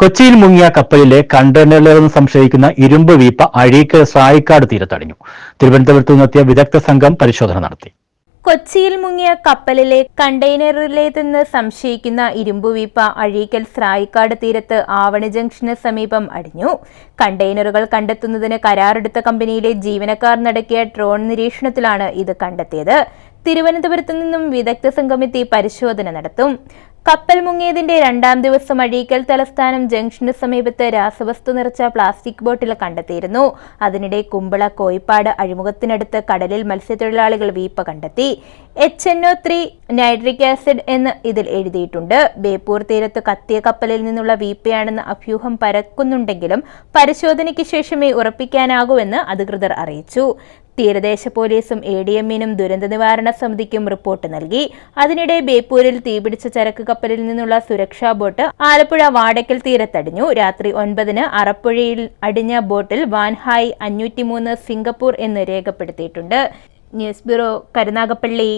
കൊച്ചിയിൽ മുങ്ങിയ കപ്പലിലെ കണ്ടെയ്നറിലെന്ന് സംശയിക്കുന്ന ഇരുമ്പ് വീപ്പ അഴീക്കൽ സായിക്കാട് തീരത്തടിഞ്ഞു. തിരുവനന്തപുരത്ത് നിന്നെത്തിയ വിദഗ്ധ സംഘം പരിശോധന നടത്തി. കൊച്ചിയിൽ മുങ്ങിയ കപ്പലിലെ കണ്ടെയ്നറിലേതെന്ന് സംശയിക്കുന്ന ഇരുമ്പുവീപ്പ അഴീക്കൽ സ്രായിക്കാട് തീരത്ത് ആവണി ജംഗ്ഷന് സമീപം അടിഞ്ഞു. കണ്ടെയ്നറുകൾ കണ്ടെത്തുന്നതിന് കരാറെടുത്ത കമ്പനിയിലെ ജീവനക്കാർ നടത്തിയ ഡ്രോൺ നിരീക്ഷണത്തിലാണ് ഇത് കണ്ടെത്തിയത്. തിരുവനന്തപുരത്ത് നിന്നും വിദഗ്ധ സംഘമെത്തി പരിശോധന നടത്തും. കപ്പൽ മുങ്ങിയതിന്റെ രണ്ടാം ദിവസം അഴീക്കൽ തലസ്ഥാനം ജംഗ്ഷന് സമീപത്ത് രാസവസ്തു നിറച്ച പ്ലാസ്റ്റിക് ബോട്ടിൽ കണ്ടെത്തിയിരുന്നു. അതിനിടെ കുമ്പള കോയിപ്പാട് അഴിമുഖത്തിനടുത്ത് കടലിൽ മത്സ്യത്തൊഴിലാളികൾ വീപ്പ കണ്ടെത്തി. H N O three nitric acid എന്ന് ഇതിൽ എഴുതിയിട്ടുണ്ട്. ബേപ്പൂർ തീരത്ത് കത്തിയ കപ്പലിൽ നിന്നുള്ള വീപ്പയാണെന്ന് അഭ്യൂഹം പരക്കുന്നുണ്ടെങ്കിലും പരിശോധനയ്ക്ക് ശേഷമേ ഉറപ്പിക്കാനാകൂവെന്ന് അധികൃതർ അറിയിച്ചു. തീരദേശ പോലീസും എ ഡി എമ്മിനും ദുരന്ത നിവാരണ സമിതിക്കും റിപ്പോർട്ട് നൽകി. അതിനിടെ ബേപ്പൂരിൽ തീപിടിച്ച ചരക്ക് കപ്പലിൽ നിന്നുള്ള സുരക്ഷാ ബോട്ട് ആലപ്പുഴ വാടക്കൽ തീരത്തടിഞ്ഞു. രാത്രി ഒൻപതിന് അറപ്പുഴയിൽ അടിഞ്ഞ ബോട്ടിൽ വാൻഹായ് അഞ്ഞൂറ്റിമൂന്ന് സിംഗപ്പൂർ എന്ന് രേഖപ്പെടുത്തിയിട്ടുണ്ട്. News bureau Karunagappally.